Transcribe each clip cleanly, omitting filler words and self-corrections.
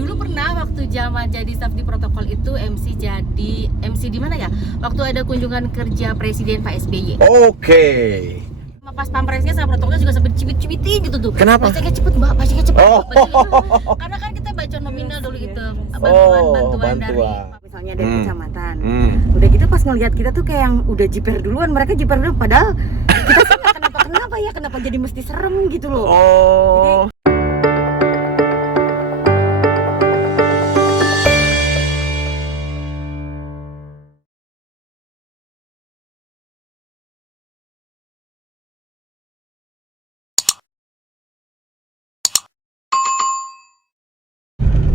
Dulu pernah waktu zaman jadi staf di protokol itu MC di mana ya? Waktu ada kunjungan kerja Presiden Pak SBY. Oke. Pas pampresnya sama protokolnya juga sampai cibit-cibitin gitu tuh. Kenapa? Bacanya cepet mbak, bacanya cepet. Oh. Karena kan kita baca nominal dulu itu bantuan dari misalnya dari kecamatan. Hmm. Udah gitu pas ngelihat kita tuh kayak yang udah jiper duluan, mereka jiper duluan, padahal kita sih nggak kenapa ya, kenapa jadi mesti serem gitu loh. Oh.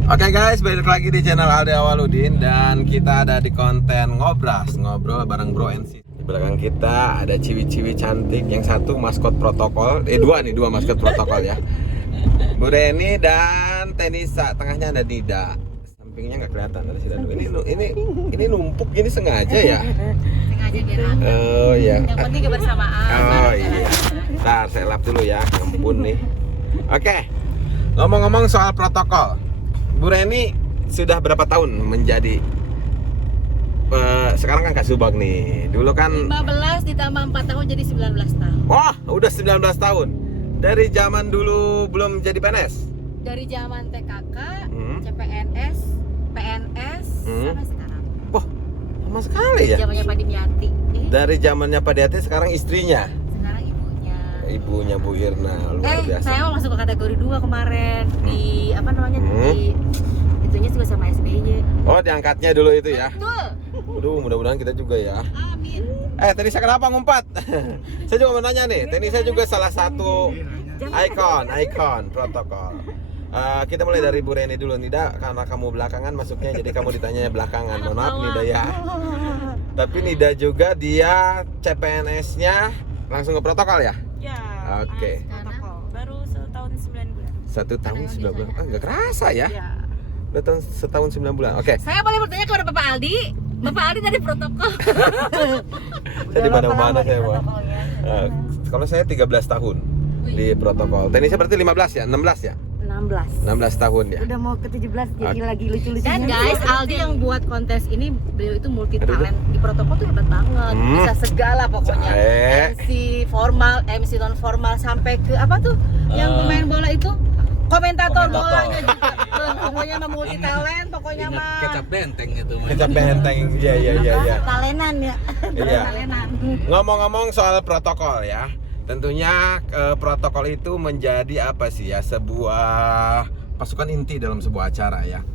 Oke guys, balik lagi di channel Aldi Awaludin dan kita ada di konten ngobrol bareng Bro NC. Di belakang kita ada ciwi-ciwi cantik, yang satu maskot protokol, dua maskot protokol ya. Bu Reni dan Tenisa, tengahnya ada Nida. Sampingnya nggak kelihatan dari sini. Ini numpuk gini sengaja ya? sengaja biar aman. Oh iya. Yang penting kebersamaan. Oh iya. Ntar saya lap dulu ya, ampun nih. Oke, ngomong-ngomong soal protokol, Bu Reni sudah berapa tahun menjadi sekarang kan Kak Subag nih. Dulu kan 15 ditambah 4 tahun jadi 19 tahun. wah, udah 19 tahun. Dari zaman dulu belum jadi PNS. Dari zaman TKK, CPNS, PNS sampai sekarang. Wah, lama sekali ya. Zamannya Pak Dimyati. Dari zamannya Pak Diati sekarang istrinya. Sekarang ibunya. Ibunya Bu Irna, luar biasa. Saya mau masuk ke kategori 2 kemarin di apa namanya di itunya juga sama SBY. Oh, diangkatnya dulu itu ya. Betul. Waduh, mudah-mudahan kita juga ya. Amin. Tadi saya kenapa ngumpat? Saya juga mau nanya nih. Tadi saya juga salah satu ikon protokol. Kita mulai dari Bu Reni dulu, Nida, karena kamu belakangan masuknya, jadi kamu ditanya belakangan. Mohon maaf Nida ya. Tapi Nida juga dia CPNS-nya langsung ke protokol ya? Ya. Oke. Protokol. Baru setahun 9 bulan. 1 tahun 9 bulan. Nggak kerasa ya? Ya. Udah setahun 9 bulan. Oke. Saya boleh bertanya kepada Bapak Aldi. Bapak Aldi dari protokol. Saya di mana-mana saya, Pak. Kalau saya 13 tahun di protokol. Tenisnya berarti 15 ya? 16 ya? 16 tahun ya. Udah mau ke 17 jadi lagi lucu-lucunya. Dan guys, Aldi yang buat kontes ini, beliau itu multi talent di protokol tuh hebat banget. Bisa segala pokoknya. MC formal, MC non formal, sampai ke apa tuh? Yang pemain bola itu komentator bolanya juga. Pokoknya mah multi talent, pokoknya mah Kecap benteng itu mah. Kecap benteng. Iya. Talenan ya. Iya. talenan. Ngomong-ngomong soal protokol ya. Tentunya protokol itu menjadi apa sih ya, sebuah pasukan inti dalam sebuah acara ya.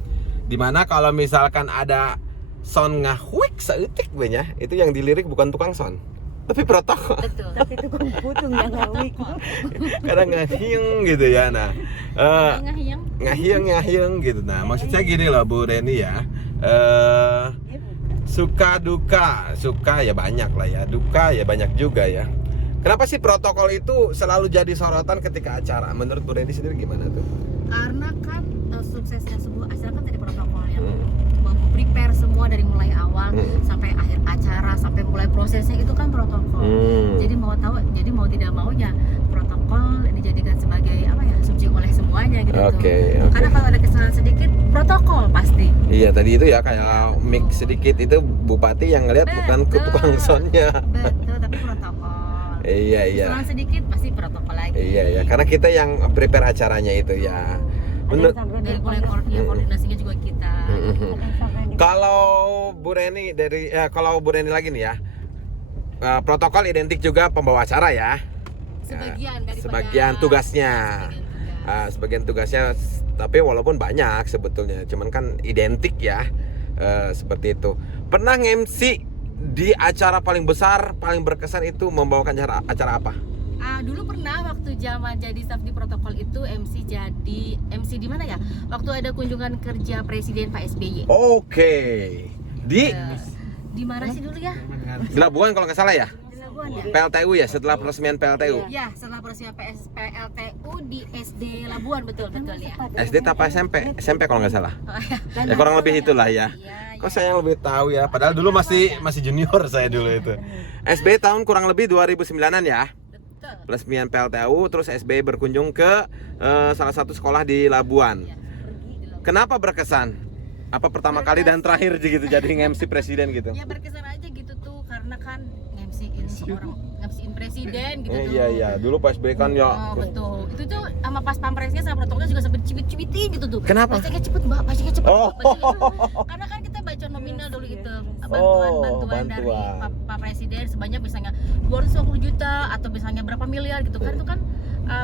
Dimana kalau misalkan ada sound ngahuik seetik nya, itu yang dilirik bukan tukang sound, tapi protokol. Betul. Tapi tukang putung yang ngawik. Kadang ngahieng gitu ya. Nah, ngahieng gitu. Nah, maksud saya gini loh Bu Reni ya. Suka duka, suka ya banyak lah ya, duka ya banyak juga ya. Kenapa sih protokol itu selalu jadi sorotan ketika acara? Menurut Bu Reni sendiri gimana tuh? Karena kan suksesnya sebuah acara kan dari protokol yang prepare semua dari mulai awal sampai akhir acara, sampai mulai prosesnya itu kan protokol. Jadi mau tidak mau ya protokol dijadikan sebagai apa ya, subjek oleh semuanya gitu. Oke. Karena kalau ada kesalahan sedikit protokol pasti. Iya, tadi itu ya kayak mix sedikit itu bupati yang ngelihat bukan ke tukang soundnya. Betul, tapi protokol. Iya. Kesalahan sedikit pasti protokol lagi. Iya, karena kita yang prepare acaranya itu ya. Dari mulai koordinasinya juga kita. Kalau Bu Reni kalau Bu Reni lagi nih ya, protokol identik juga pembawa acara ya. Sebagian tugasnya. Sebagian tugasnya, tapi walaupun banyak sebetulnya, cuman kan identik ya, seperti itu. Pernah nge-MC di acara paling besar, paling berkesan itu membawakan acara apa? Dulu pernah waktu zaman jadi staf di protokol itu MC di mana ya? Waktu ada kunjungan kerja Presiden Pak SBY. Oke. Di mana sih dulu ya? Di Labuan kalau nggak salah ya? Di Labuan ya? PLTU ya, setelah peresmian PLTU. Ya, setelah peresmian PLTU di SD Labuan, betul ya. SD apa SMP? SMP kalau nggak salah. Ya kurang lebih itulah ya. Kok saya yang lebih tahu ya? Padahal dulu masih junior saya dulu itu. SB tahun kurang lebih 2009-an ya. Peresmian PLTU, terus SBY berkunjung ke salah satu sekolah di Labuan. Kenapa berkesan? Apa pertama kali dan terakhir gitu jadi MC presiden gitu? Ya berkesan aja gitu tuh karena kan nge-MC-in presiden gitu tuh. Iya, dulu Pak SBY kan ya. Oh, betul. Itu tuh sama pas pampresnya sama protokolnya juga sampai dicibit-cibitin gitu tuh. Kenapa? Bacanya cepet Mbak, bacanya cepet. Oh. Karena kan kita baca nominal dulu itu Oh, bantuan dari bantuan. Pak Presiden sebanyak misalnya 250 juta atau misalnya berapa miliar gitu kan itu kan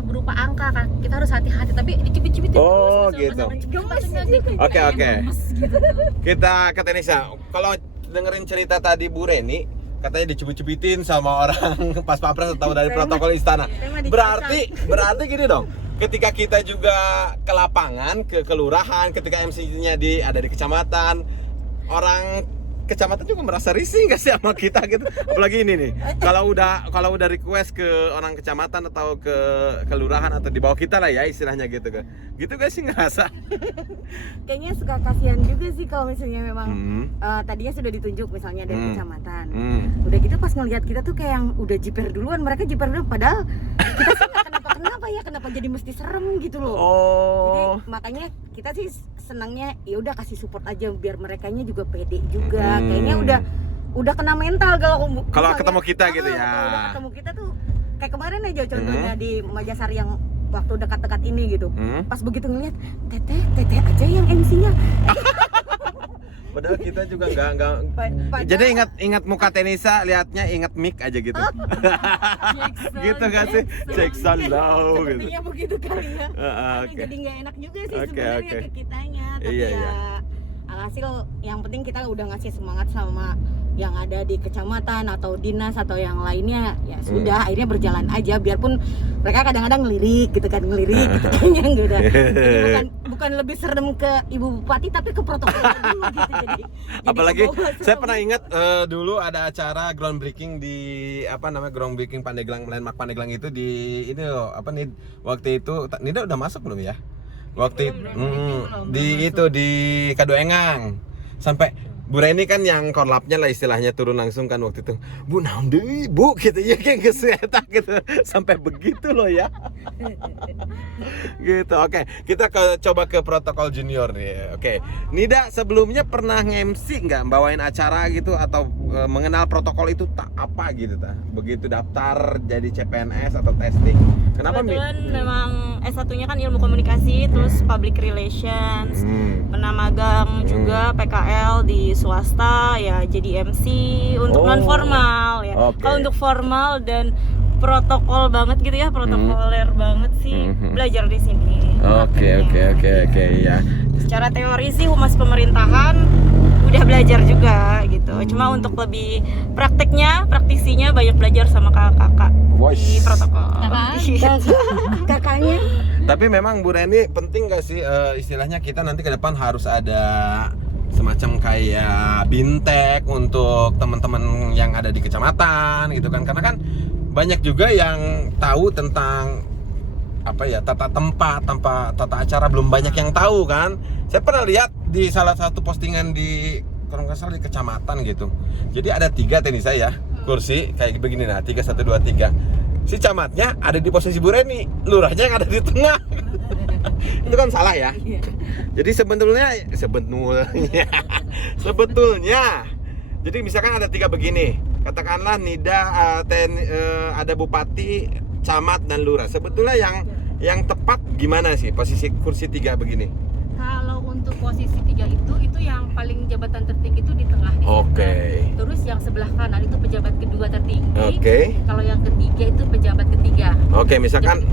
berupa angka kan kita harus hati-hati tapi dicibit-cibitin Oh, terus, gitu. bacanya gitu. Oke, Kayak oke. gemes gitu tuh. Kita ke Tenisa. Kalau dengerin cerita tadi Bu Reni, katanya dicubit-cubitin sama orang pas pampres atau dari protokol istana. Berarti gini dong. Ketika kita juga ke lapangan, ke kelurahan, ketika MC-nya ada di kecamatan, orang kecamatan juga merasa risih nggak sih sama kita gitu? Apalagi ini nih, kalau udah request ke orang kecamatan atau ke kelurahan atau di bawah kita lah ya istilahnya gitu kan. Gitu gak sih ngerasa? Kayaknya suka kasihan juga sih kalau misalnya memang tadinya sudah ditunjuk misalnya dari kecamatan. Udah gitu pas ngelihat kita tuh kayak yang udah jiper duluan, mereka jiper duluan padahal kita sih nggak kenapa jadi mesti serem gitu loh. Jadi makanya kita sih senangnya ya udah kasih support aja biar merekanya juga pede juga. Kayaknya udah kena mental kalau ketemu kita gitu ya. Kalau udah ketemu kita tuh kayak kemarin aja contohnya di Majasar yang waktu dekat-dekat ini gitu. Pas begitu ngeliat teteh aja yang MC-nya. Padahal kita juga nggak. Jadi ingat muka Tenisa, lihatnya ingat mic aja gitu. Gitu gak sih? Jackson Low gitu. Sepertinya begitu kali ya. Oke. Jadi nggak enak juga sih Oke, sebenarnya oke. ke kitanya. Tapi Iya, ya iya. alhasil yang penting kita udah ngasih semangat sama yang ada di kecamatan atau dinas atau yang lainnya. Ya sudah akhirnya berjalan aja biarpun mereka kadang-kadang ngelirik gitu kayaknya gitu. Jadi bukan lebih serem ke Ibu Bupati tapi ke protokol dulu gitu. Jadi Apalagi kebawa saya serem. pernah ingat dulu ada acara groundbreaking di groundbreaking Pandeglang, landmark Pandeglang itu di ini loh nih waktu itu Nida udah masuk belum ya? Waktu di Kadoengang sampai Bu Reni kan yang korlapnya lah istilahnya turun langsung kan waktu itu. Bu naon deui Bu gitu ya kayak geus gitu. Sampai begitu loh ya. Gitu. Oke, kita coba ke protokol junior nih. Oke. Nida sebelumnya pernah nge-MC enggak bawain acara gitu atau mengenal protokol itu tak apa gitu ta? Begitu daftar jadi CPNS atau testing. Kenapa Kebetulan memang S1-nya kan ilmu komunikasi terus public relations. Pernah magang juga PKL di swasta ya jadi MC untuk non formal ya. Oke. Kalau untuk formal dan protokol banget gitu ya, protokoler banget sih belajar di sini. Oke ya. Secara teori sih humas pemerintahan udah belajar juga gitu. Cuma untuk lebih praktisinya banyak belajar sama kakak-kakak di protokol. Kakaknya Tapi memang Bu Reni penting gak sih istilahnya kita nanti ke depan harus ada semacam kayak bintek untuk teman-teman yang ada di kecamatan gitu kan, karena kan banyak juga yang tahu tentang tata tempat, tata acara belum banyak yang tahu kan. Saya pernah lihat di salah satu postingan di kalau nggak salah di kecamatan gitu. Jadi ada 3 Tenisa ya kursi kayak begini 3 1 2 3. Si camatnya ada di posisi Bu Reni, lurahnya yang ada di tengah. Itu kan salah ya. Jadi sebetulnya jadi misalkan ada 3 begini. Katakanlah Nida ada bupati, camat dan lurah. Sebetulnya yang tepat gimana sih posisi kursi 3 begini? Kalau untuk posisi 3 itu yang paling jabatan tertinggi itu di tengah nih. Oke. Terus yang sebelah kanan itu pejabat kedua tertinggi. Oke. Kalau yang ketiga itu pejabat ketiga. Oke, misalkan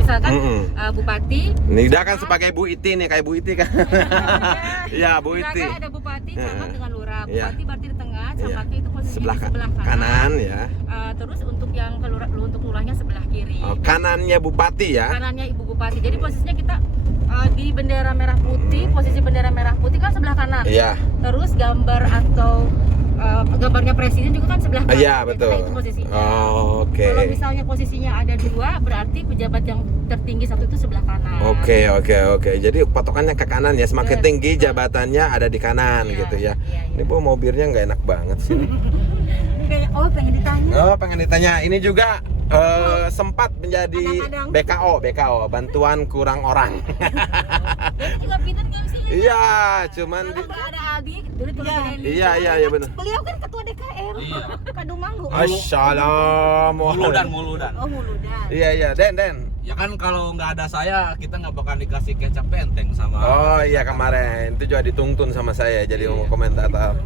bupati. Nida kan sebagai Bu Iti nih, kayak Bu Iti kan. Iya, Bu Iti. Misalkan ada bupati, camat dengan lurah. Iya. Bupati berarti di tengah, camatnya itu posisinya Sebelah di sebelah kanan ya. Terus untuk yang untuk lurahnya sebelah kiri. Oh, kanannya bupati ya. Kanannya ibu bupati. Jadi posisinya kita di bendera merah putih, posisi bendera merah putih kan sebelah kanan. Iya. Terus gambar atau gambarnya presiden juga kan sebelah kanan. Iya, betul. Nah, itu posisinya. Oh, oke. Kalau misalnya posisinya ada 2, berarti pejabat yang tertinggi satu itu sebelah kanan. Oke. Jadi patokannya ke kanan ya. Semakin Betul. tinggi jabatannya ada di kanan Iya, gitu ya. iya. Ini mobilnya nggak enak banget sih. pengen ditanya. Oh, pengen ditanya. Ini juga sempat menjadi Kadang-kadang. BKO, bantuan kurang orang. Dia juga pinter nggak sih? Iya, cuman Kalau nggak ada Aldi, dulu tuh iya benar. Beliau kan ketua DKM. Iya. Kadumanggu. Assalamualaikum. Muludan. Oh, Muludan. Iya, Den. Ya kan kalau nggak ada saya kita nggak bakal dikasih kecap penteng sama. Oh iya kemarin itu juga dituntun sama saya jadi komentator.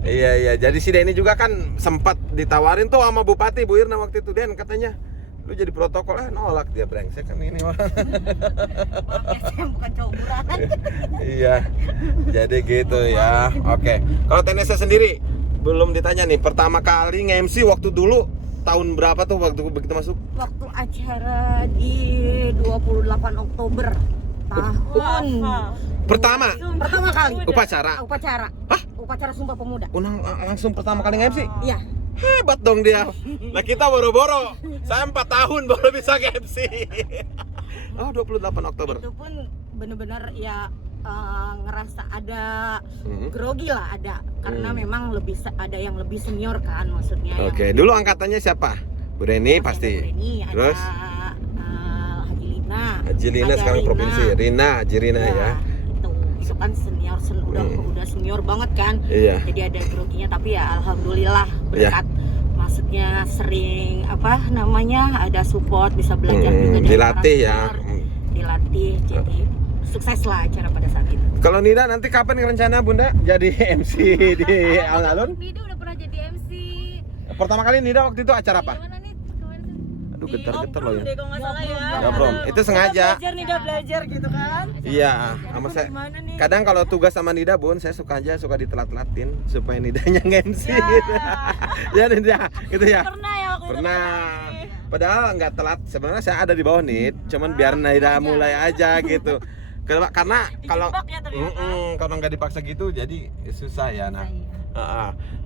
Iya. Jadi si Denny juga kan sempat ditawarin tuh sama Bupati Bu Irna waktu itu, Den katanya lu jadi protokol, nolak dia, brengsek kan ini orang. Maaf ya, saya bukan cowok murahan. Iya. Jadi gitu ya. Oke. Kalau Tenesa sendiri belum ditanya nih, pertama kali nge-MC waktu dulu tahun berapa tuh waktu begitu masuk? Waktu acara di 28 Oktober tahun Pertama kali. upacara. Hah? Upacara Sumpah Pemuda. Langsung pertama kali nge-MC? Iya. Hebat dong dia. Nah kita boro-boro. Saya 4 tahun baru bisa nge-MC. Oh 28 Oktober. Itu pun bener-bener ya ngerasa ada grogi lah, ada karena memang ada yang lebih senior kan maksudnya. Oke, dulu angkatannya siapa? Bu Reni pasti. Terus? Haji Lina sekarang provinsi. Haji Rina ya. Itu kan senior, udah senior banget kan. Iya. Jadi ada groginya, tapi ya alhamdulillah berkat maksudnya sering ada support, bisa belajar juga dari dilatih ya. Dilatih, jadi sukses lah acara pada saat itu. Kalau Nida nanti kapan rencana Bunda jadi MC di alun-alun? Nida udah pernah jadi MC. Pertama kali Nida waktu itu acara apa? Gimana nih? Kemarin tuh. Aduh getar-getar loh ya. Deh, kalau nggak salah ya. Ya Bro, itu sengaja. Udah belajar gitu kan. Iya, sama saya. Gimana nih? Kadang kalau tugas sama Nida Bun, saya suka ditelat-telatin supaya Nidanya nge-MC Ya. gitu. Ya Nida, gitu ya. Pernah ya waktu itu. Pernah. Padahal nggak telat. Sebenarnya saya ada di bawah Nid, cuman biar Nida mulai aja gitu. Karena kalau ya ternyata. kalau nggak dipaksa gitu, jadi susah ya. Nah,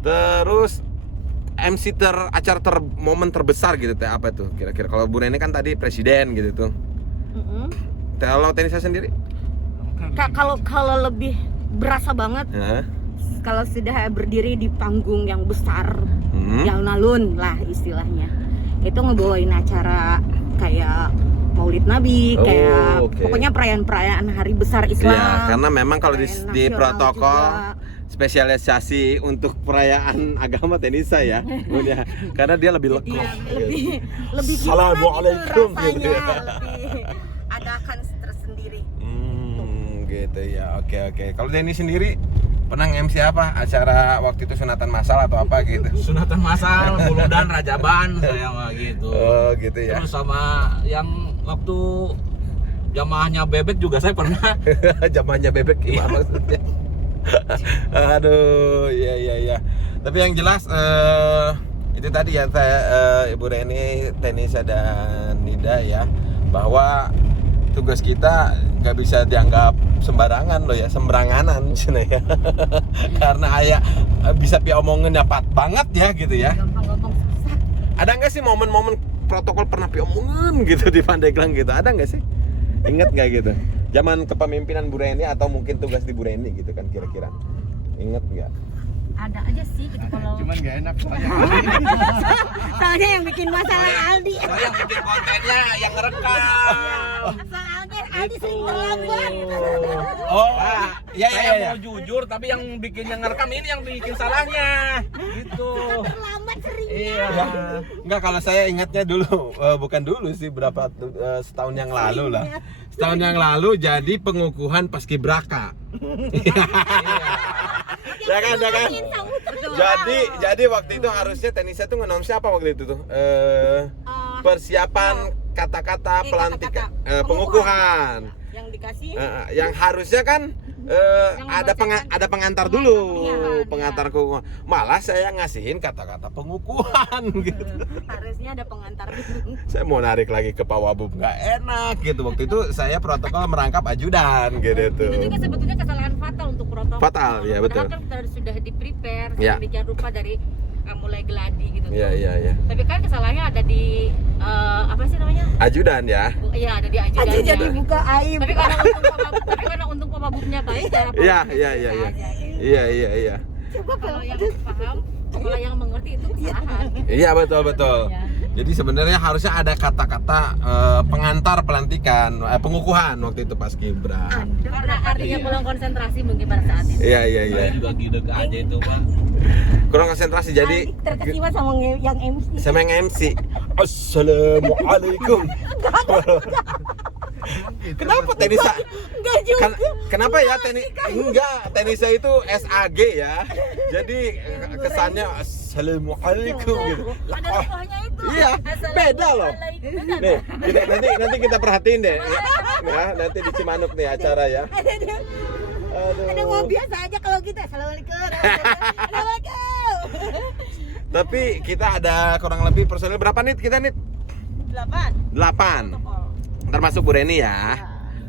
terus MC acara momen terbesar gitu teh apa tuh kira-kira? Kalau Bu Neni kan tadi presiden gitu tuh. Kalau Tenisa sendiri? Kalau lebih berasa banget kalau sudah berdiri di panggung yang besar, yang alun lah istilahnya, itu ngebawain acara kayak Maulid Nabi, pokoknya perayaan-perayaan hari besar Islam. Ya, karena memang kalau di protokol juga. Spesialisasi untuk perayaan agama Tenisa ya, ya. Karena dia lebih lekuk. Lebih Assalamualaikum rasanya, gitu ya. lebih ada kan tersendiri. Gitu ya. Oke. Kalau Denny sendiri pernah MC apa? Acara waktu itu sunatan masal atau apa gitu? Sunatan masal, Muludan, Rajaban saya mah gitu. Oh, gitu ya. Terus sama yang waktu jamaahnya Bebek juga saya pernah. Jamaahnya Bebek gimana maksudnya? Aduh, iya. Tapi yang jelas itu tadi ya Ibu Reni, Tenisa dan Nida ya, bahwa tugas kita nggak bisa dianggap sembarangan loh ya, sembaranganan cina ya. Karena ayah bisa omongin dapat banget ya gitu ya. Gampang-gampang susah. Ada nggak sih momen-momen protokol pernah omongin gitu di Pandeglang gitu? Ada nggak sih? Ingat nggak gitu? Zaman kepemimpinan Bu Reni atau mungkin tugas di Bu Reni gitu kan kira-kira? Ingat nggak? Ada aja sih gitu kalau. Cuman nggak enak soalnya. Soalnya yang bikin masalah Aldi. Saya yang bikin kontennya, yang ngerekam. Soalnya Aldi sering terlambat. Oh, Iya. saya mau jujur, tapi yang bikin yang ngerekam ini yang bikin salahnya. Gitu. Terlambat sering. Iya. Enggak, kalau saya ingatnya dulu, bukan dulu sih, setahun yang lalu lah. Setahun yang lalu jadi pengukuhan paskibraka. Ya kan. Jadi waktu itu harusnya Tenisa tuh ngenom siapa waktu itu tuh? Persiapan kata-kata pelantikan, pengukuhan. Yang dikasih Yang harusnya kan ada pengantar dulu, pengantarku. Malah saya ngasihin kata-kata pengukuhan gitu. harusnya ada pengantar dulu. Saya mau narik lagi ke Pak Wabub, nggak enak gitu. Waktu itu saya protokol merangkap ajudan gitu tuh. Itu juga sebetulnya kesalahan fatal untuk protokol. Fatal, ya, betul. Padahal kan sudah di-prepare, Ya. sedemikian rupa dari mulai geladi gitu. Iya. Tapi kan kesalahannya ada di apa sih namanya? Ajudan ya. Iya, ada di ajudannya. Aja jadi buka aib. Tapi karena untung Pak Wabubnya baik cara Iya. Kalau yang paham, kalau yang mengerti itu kesalahan. Iya betul. Ya. Jadi sebenarnya harusnya ada kata-kata pengantar pelantikan, pengukuhan waktu itu pas Kibra. Karena artinya kurang konsentrasi mungkin pada saat itu. Iya. Saya juga gidek aja itu Pak. Kurang konsentrasi jadi terkesima sama yang MC. sama yang MC. Assalamualaikum. Kenapa Tenisa? Enggak juga. Kenapa ya Tenisa itu SAG ya. Jadi kesannya Assalamualaikum gitu. Ada rohnya itu. Iya, beda loh. Nih, nanti kita perhatiin deh. Ya, nanti di Cimanuk nih acara ya. Ada mau biasa aja kalau kita. Assalamualaikum. Assalamualaikum. Tapi kita ada kurang lebih personil berapa nih kita nih? 8. Termasuk Bu Reni ya.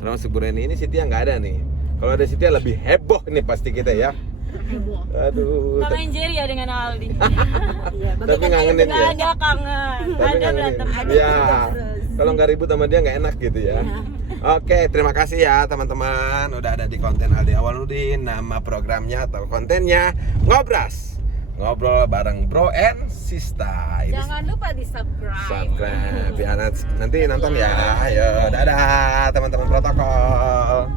Termasuk Bu Reni. Ini Siti yang nggak ada nih. Kalau ada Siti lebih heboh nih pasti kita ya. Heboh. Aduh. Tom and Jerry ya dengan Aldi. Tapi ngangenin Nggak ya. ada kangen. Tapi Ada ngangenin. berantem. Iya. Kalau nggak ribut sama dia nggak enak gitu ya. Oke, terima kasih ya teman-teman udah ada di konten Aldi Awaludin. Nama programnya atau kontennya Ngobras. Ngobrol bareng Bro and Sista. Ini Jangan lupa di subscribe. subscribe ya, nanti nonton ya. Ayo, dadah teman-teman protokol.